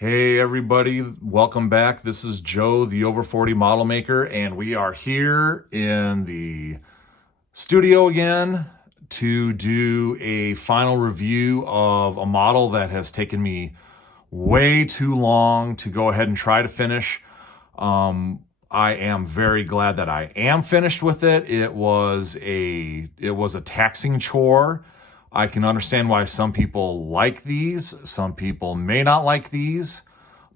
Hey everybody, welcome back. This is Joe, the Over 40 Model Maker, and we are here in the studio again to do a final review of a model that has taken me way too long to go ahead and try to finish. I am very glad that I am finished with it. It was a taxing chore. I can understand why some people like these. Some people may not like these,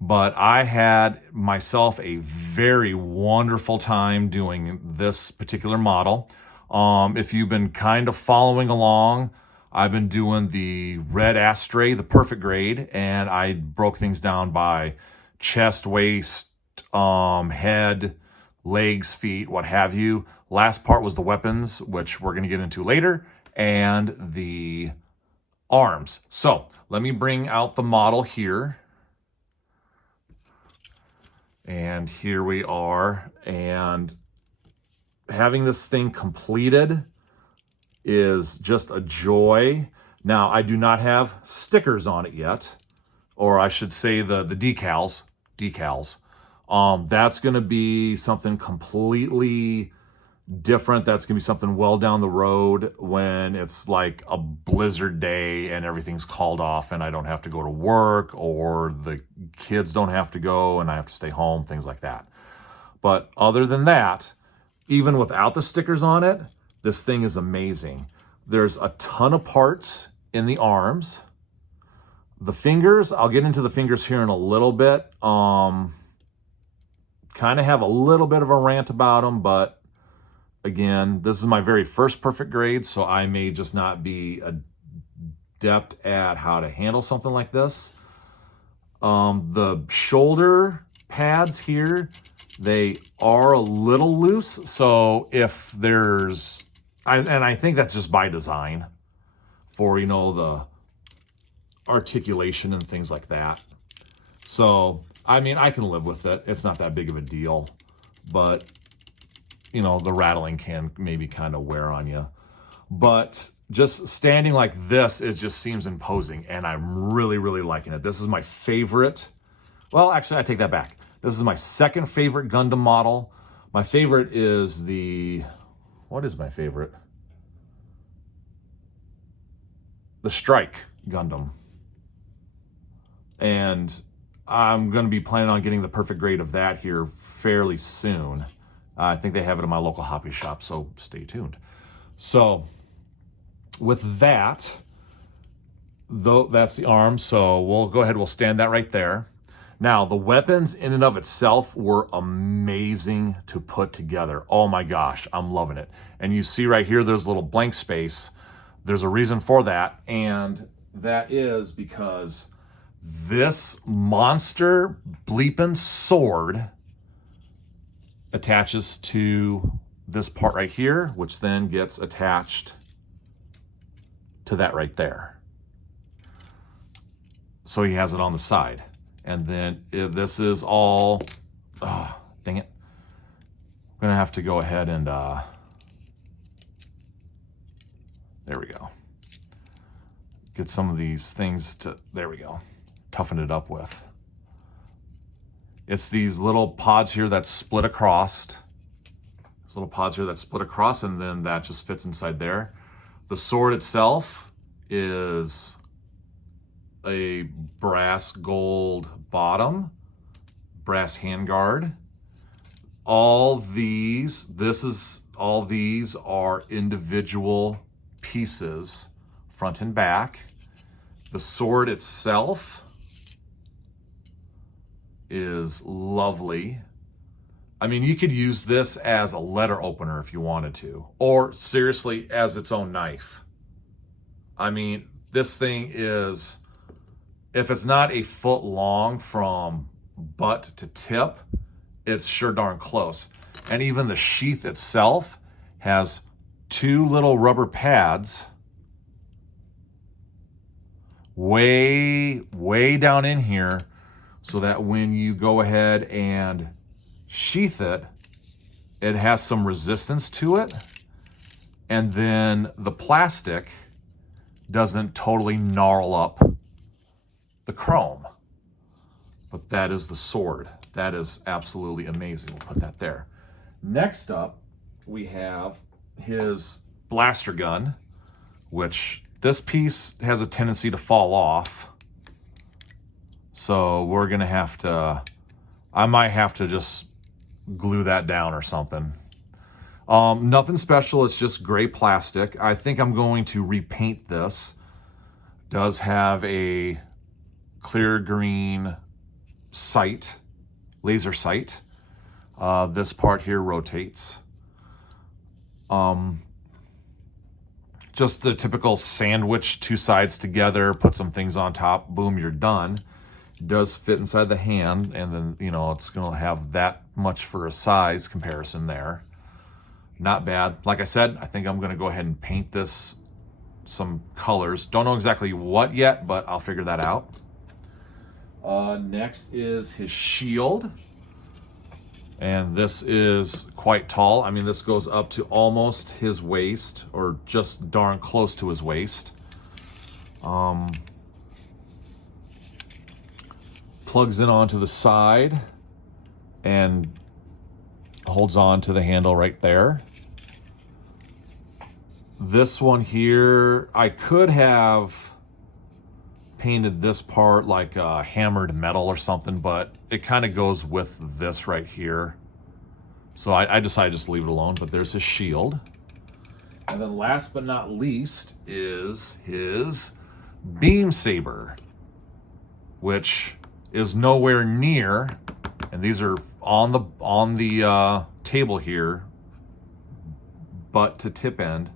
but I had myself a very wonderful time doing this particular model. If you've been kind of following along, I've been doing the Red Astray, the perfect grade, and I broke things down by chest, waist, head, legs, feet, what have you. Last part was the weapons, which we're going to get into later, and the arms. So let me bring out the model here. And here we are. And having this thing completed is just a joy. Now, I do not have stickers on it yet, or I should say the decals. That's going to be something completely different. That's going to be something well down the road when it's like a blizzard day and everything's called off and I don't have to go to work, or the kids don't have to go and I have to stay home, things like that. But other than that, even without the stickers on it, this thing is amazing. There's a ton of parts in the arms. The fingers, I'll get into the fingers here in a little bit. Kind of have a little bit of a rant about them, but again, this is my very first perfect grade, so I may just not be adept at how to handle something like this. The shoulder pads here, they are a little loose, so if there's, and I think that's just by design for, you know, the articulation and things like that. So, I mean, I can live with it. It's not that big of a deal, but you know, the rattling can maybe kind of wear on you. But just standing like this, it just seems imposing, and I'm really, really liking it. This is my favorite. Well, actually, I take that back. This is my second favorite Gundam model. My favorite is the, what is my favorite? The Strike Gundam. And I'm going to be planning on getting the perfect grade of that here fairly soon. I think they have it in my local hobby shop, so stay tuned. So with that, though, that's the arm, so we'll go ahead, we'll stand that right there. Now, the weapons in and of itself were amazing to put together. Oh my gosh, I'm loving it. And you see right here, there's a little blank space. There's a reason for that, and that is because this monster bleeping sword attaches to this part right here, which then gets attached to that right there. So he has it on the side. And then this is all, oh, dang it. I'm gonna have to go ahead and, there we go. Get some of these things to, there we go, toughen it up with. It's these little pods here that split across. These little pods here that split across, and then that just fits inside there. The sword itself is a brass gold bottom, brass handguard. All these are individual pieces, front and back. The sword itself is lovely. I mean, you could use this as a letter opener if you wanted to, or seriously as its own knife. I mean, this thing is, if it's not a foot long from butt to tip, it's sure darn close. And even the sheath itself has two little rubber pads way down in here, so that when you go ahead and sheath it, it has some resistance to it, and then the plastic doesn't totally gnarl up the chrome. But that is the sword. That is absolutely amazing. We'll put that there. Next up, we have his blaster gun, which this piece has a tendency to fall off. So we're gonna have to, I might have to just glue that down or something. Nothing special, it's just gray plastic. I think I'm going to repaint this. Does have a clear green sight, laser sight. This part here rotates. Just the typical sandwich, two sides together, put some things on top, boom, you're done. It does fit inside the hand, and then, you know, it's gonna have that much for a size comparison there. Not bad. Like I said, I think I'm gonna go ahead and paint this some colors. Don't know exactly what yet, but I'll figure that out. Next is his shield. And this is quite tall. I mean, this goes up to almost his waist, or just darn close to his waist. Plugs in onto the side and holds on to the handle right there. This one here, I could have painted this part like hammered metal or something, but it kind of goes with this right here. So I decided just to leave it alone, but there's his shield. And then last but not least is his beam saber, which is nowhere near, and these are on the table here, butt to tip end,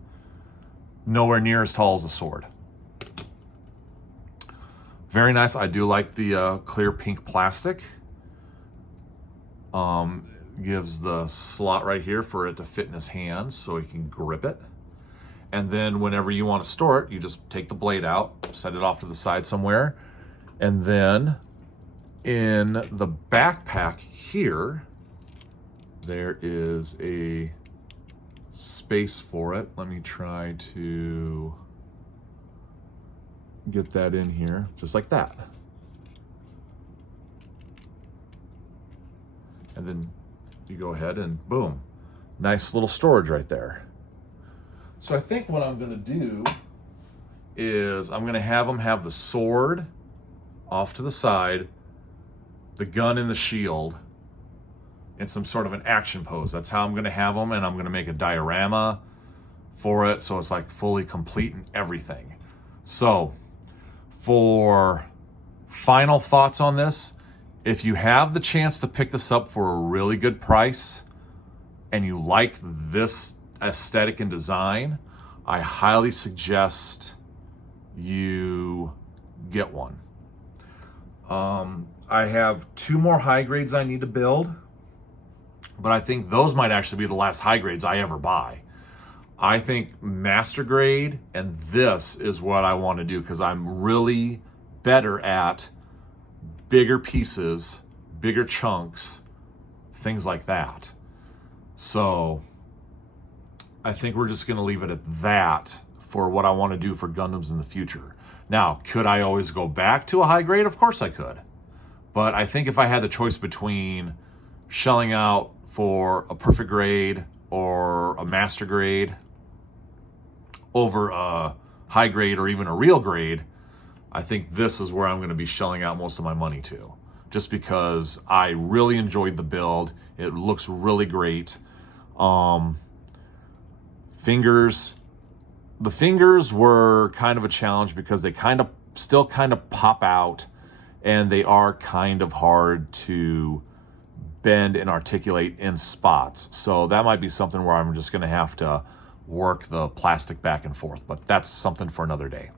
nowhere near as tall as the sword. Very nice. I do like the clear pink plastic. Gives the slot right here for it to fit in his hand so he can grip it. And then whenever you want to store it, you just take the blade out, set it off to the side somewhere. And then in the backpack here, there is a space for it. Let me try to get that in here, just like that. And then you go ahead and boom, nice little storage right there. So I think what I'm gonna do is I'm gonna have him have the sword off to the side, the gun and the shield in some sort of an action pose. That's how I'm gonna have them, and I'm gonna make a diorama for it so it's like fully complete and everything. So for final thoughts on this, if you have the chance to pick this up for a really good price and you like this aesthetic and design, I highly suggest you get one. I have 2 more high grades I need to build, but I think those might actually be the last high grades I ever buy. I think master grade and this is what I want to do, because I'm really better at bigger pieces, bigger chunks, things like that. So I think we're just going to leave it at that for what I want to do for Gundams in the future. Now, could I always go back to a high grade? Of course I could. But I think if I had the choice between shelling out for a perfect grade or a master grade over a high grade or even a real grade, I think this is where I'm going to be shelling out most of my money to, just because I really enjoyed the build. It looks really great. The fingers were kind of a challenge because they still kind of pop out, and they are kind of hard to bend and articulate in spots. So that might be something where I'm just going to have to work the plastic back and forth, but that's something for another day.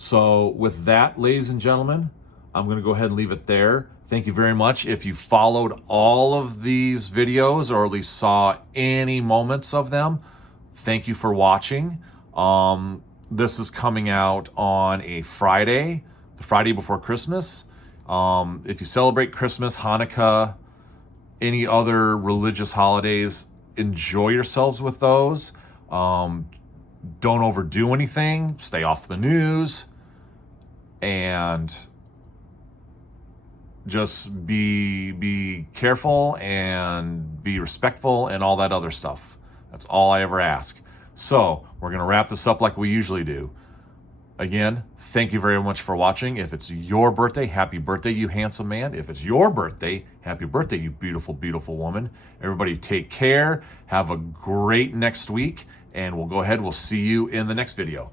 So with that, ladies and gentlemen, I'm going to go ahead and leave it there. Thank you very much. If you followed all of these videos, or at least saw any moments of them, thank you for watching. This is coming out on a Friday, the Friday before Christmas. If you celebrate Christmas, Hanukkah, any other religious holidays, enjoy yourselves with those. Don't overdo anything, stay off the news, and Just be careful and be respectful and all that other stuff. That's all I ever ask. So we're going to wrap this up like we usually do. Again, thank you very much for watching. If it's your birthday, happy birthday, you handsome man. If it's your birthday, happy birthday, you beautiful, beautiful woman. Everybody take care. Have a great next week. And we'll go ahead. We'll see you in the next video.